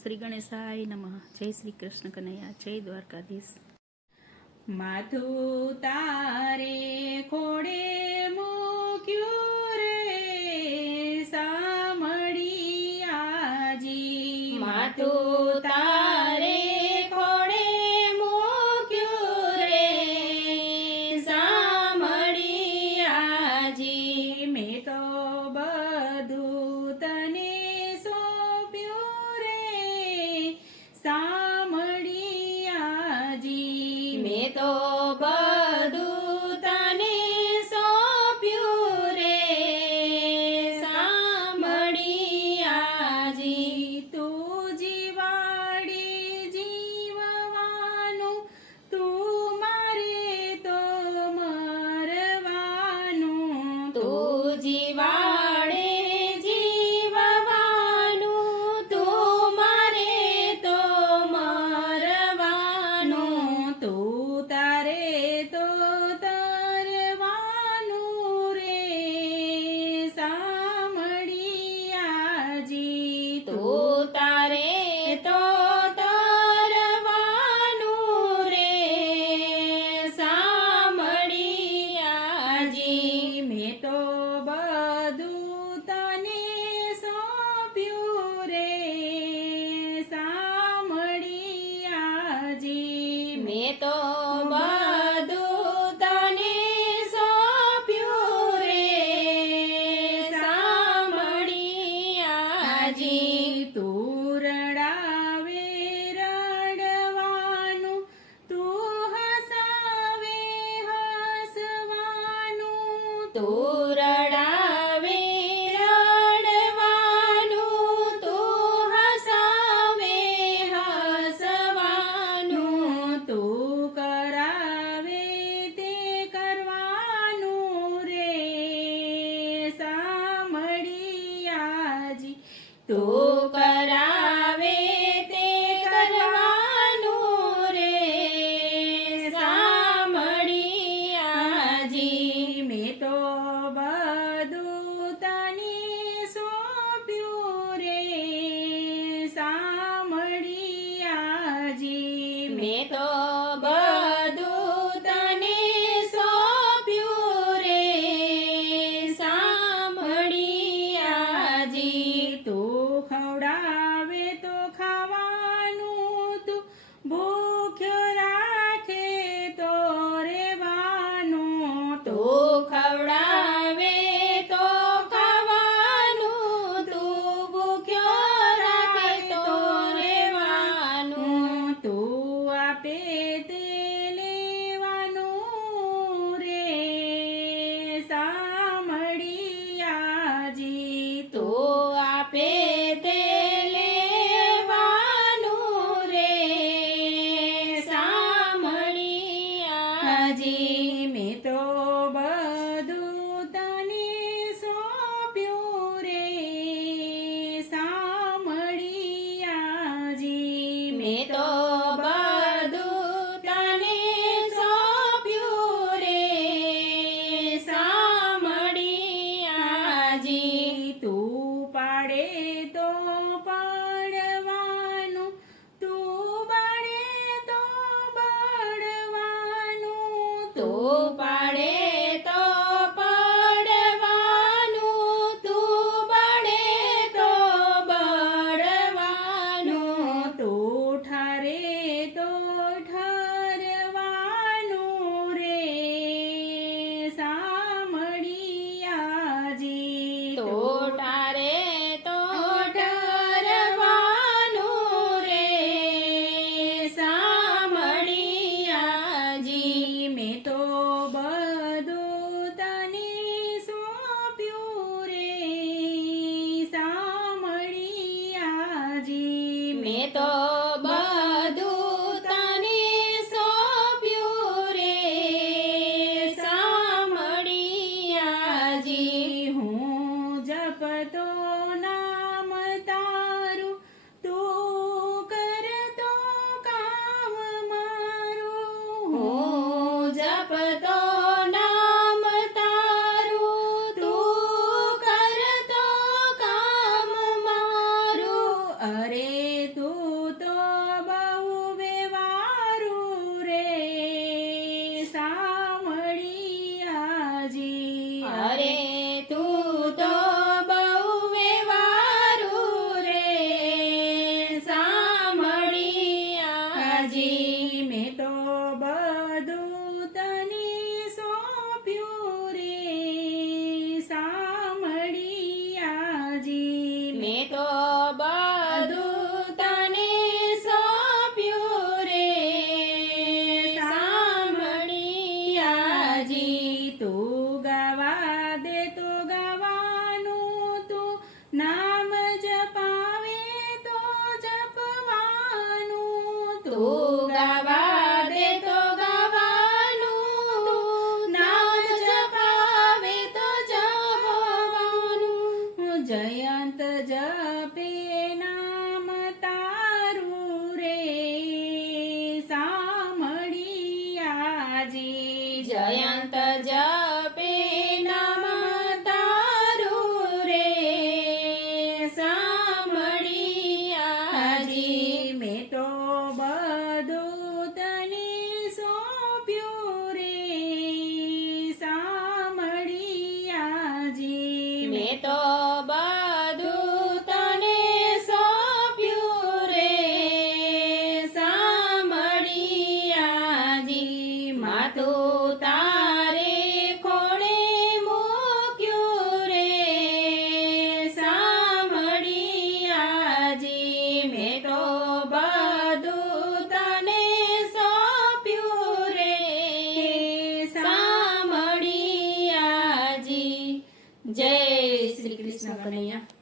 શ્રી ગણેશાય નમઃ. જય શ્રી કૃષ્ણ કનૈયા, જય દ્વારકાધીશ. માથું તારે ખોડે મૂક્યું રે સામળિયાજી, માથું તારે ખોડે મૂક્યું રે સામળિયાજી. મેં તો બધું તને સોંપ્યું રે સામળિયાજી. મેં તો બધું તને સોંપ્યું રે સામળિયાજી. તું જીવાડી જીવવાનું, તું મારે તો મરવાનું. તું જીવાડે જીવવાનું, તું મારે તો મરવાનું. તું તારે તો તરવાનું રે સામળિયાજી. તું તારે તો તરવાનું રે સામળિયાજી. મેં તો બધું તને સોંપ્યું રે સામળિયાજી. મેં તો બધું તને સોંપ્યું રે સામળિયાજી. તું રડાવે રડવાનું, તું હસાવે હસવાનું. તું રડાવે રડવાનું, તું હસાવે હસવાનું. તું કરાવે તે કરવાનું રે સામળિયાજી. તું કરાવે તે કરવાનું રે સામળિયાજી. મેં તો બધું તને સોંપ્યું રે સામળિયાજી. મેં તો બધું તને સોંપ્યું રે સામળિયાજી. તું ખવડાવે તો ખાવાનું, તું ભૂખ્યો રાખે તો રેવાનું. તું ખવડાવે તો ખાવાનું, તું ભૂખ્યો રાખે તો રહેવાનું. તું આપે તે લેવાનું રે સામળિયાજી. તું આપે તે લેવાનું રે સામળિયાજી. મેં તો બધું તને સોંપ્યું રે સામળિયાજી. મેં તો બધું તને સોંપ્યું રે સામળિયાજી. તું પાડે તો પાડવાનું, તું બાળે તો બળવાનું. તું પાડે તો પડવાનું, તું બળે તો બળવાનું. તું ઠારે તો ઠરવાનું રે સામળિયાજી. તું ટારે તો ડરવાનું રે સામળિયાજી. મેં તો બધું તને સોંપ્યું રે સામળિયાજી. મેં તો બધું તને સોંપ્યું રે સામળિયાજી. હું જપતો નામ તારું, તું કરતો કામ મારું. હું જપતો નામ તારું, તું કરતો કામ મારું. અરે તું કનૈયાજી જયંત જપે નામ તારું રે સાંભળિયાજી મેં તો બધું તને સોંપ્યું રે સાંભળિયાજી મેં તો બધું તને સોંપ્યું રે સાંભળિયાજી માતું તારે ખોળે મૂક્યું રે સાંભળિયાજી મેં તો બધું તને સોંપ્યું રે સાંભળિયાજી જય શ્રી કૃષ્ણ કનૈયા.